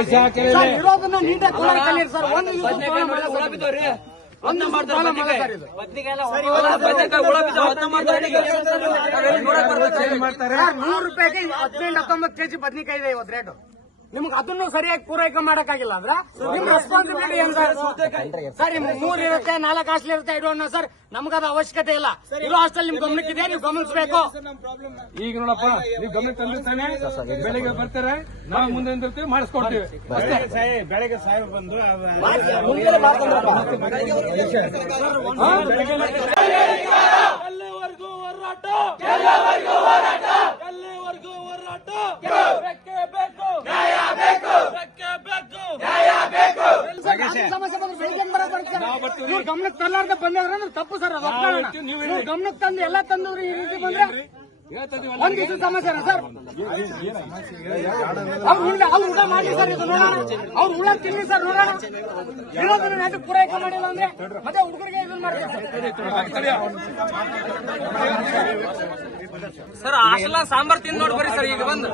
ಇರೋದನ್ನ ನೀಟಾಗಿ ಕೊಡೋಕೆ ಕಲೀರಿ ಸರ್. ಒಂದು ಒಂದು ಮಾಡ್ತಾರೆ ₹100 18-19 ಕೆಜಿ ಬದ್ನಿಕಾಯಿ ಇದೆ ಇವತ್ತು ರೇಟು. ನಿಮ್ಗೆ ಅದನ್ನು ಸರಿಯಾಗಿ ಪೂರೈಕೆ ಮಾಡಕ್ಕಾಗಿಲ್ಲ ಅಂದ್ರೆ ನಿಮ್ ರೆಸ್ಪಾನ್ಸಿಬಿಲಿಟಿ ಏನ್ ಸರ್? ಸರ್ ನಿಮ್ಗೆ 3 ಇರುತ್ತೆ, 4 ಹಾಸ್ಟೆಲ್ ಇರುತ್ತೆ, ಇಡೋಣ ಸರ್. ನಮ್ಗದ ಅವಶ್ಯಕತೆ ಇಲ್ಲ. ಇರೋ ಹಾಸ್ಟೆಲ್ ನಿಮ್ ಗಮನಕ್ಕಿದೆ, ನೀವು ಗಮನಿಸಬೇಕು. ಈಗ ನೋಡಪ್ಪ, ನೀವು ಗಮನ ತಂದಿರ್ತಾನೆ, ಬೆಳಿಗ್ಗೆ ಬರ್ತಾರೆ, ನಾವು ಮುಂದೆ ನಿಂತಿರ್ತೀವಿ, ಮಾಡಿಸ್ಕೊಡ್ತೀವಿ ಅಷ್ಟೇ. ಬೆಳಗ್ಗೆ ಸಾಹೇಬ್ ಬಂದು ಎಲ್ಲಿವರೆಗೂ ಹೋರಾಟ, ಎಲ್ಲಿವರೆಗೂ ಹೋರಾಟ, ಎಲ್ಲಿವರೆಗೂ ಹೋರಾಟ, ಬೇಕೇ ಬೇಕು, ನ್ಯಾಯ ಬೇಕು, ಬೇಕೇ ಬೇಕು, ನ್ಯಾಯ ಬೇಕು. ಸಮಸ್ಯೆ ಬಂದ್ರೆ ಬೆಳಿಗ್ಗೆ ಬರುತ್ತೆ. ನೀವು ಗಮನಕ್ಕೆ ತರಲಾರ್ದೆ ಬಂದವ್ರೆ ತಪ್ಪು ಸರ್. ನೀವು ಗಮನಕ್ಕೆ ತಂದು ಎಲ್ಲ ತಂದವ್ರು ಈ ರೀತಿ ಬಂದ್ರೆ ಒಂದ್ ದಿವಸ ಸಮಸ್ಯೆ ಸರ್. ಅವ್ರು ಊಟ ಮಾಡಿ ಸರ್, ಇದು ನೋಡೋಣ. ಅವ್ರು ಉಳ ತಿನ್ನಿ ಸರ್, ನೋಡೋಣ. ಇರೋದನ್ನ ನೆಟ್ಟು ಪೂರೈಕೆ ಮಾಡಿಲ್ಲ ಅಂದ್ರೆ ಮತ್ತೆ ಹುಡುಗರಿಗೆ ಇದನ್ನ ಮಾಡ್ತಾರೆ ಸರ್. ಹಾಸ್ಟೆಲ್ ಸಾಂಬಾರ್ ತಿಂದು ನೋಡಿ ಬರ್ರಿ ಸರ್. ಈಗ ಬಂದು